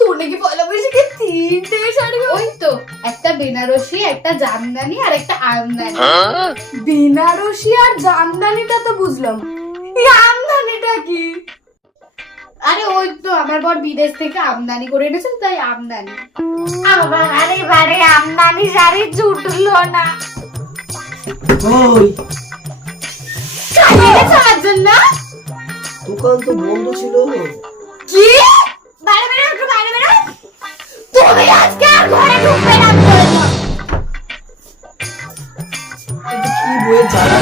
তোর নাকি পয়লা বৈশাখে 3টে শাড়ি? ওই তো, একটা বেনারসি, একটা জামদানি আর একটা আমদানি। বেনারসি আর জামদানিটা তো বুঝলাম, এই আমদানিটা কি? আরে ওই তো আমার বর বিদেশ থেকে আমদানি করে এনেছেন, তাই আমদানি। আমার আরে বারে আমদানি শাড়ি জুটলো না। ওই কাহিনী ছাড়ার জন্য দোকান তো বন্ধ ছিল। কি? বাইরে বেরো, একটু বাইরে বেরো। তুমি আজকে আর ঘরে ঢুকবে না। কি বইয়ে জ্বালা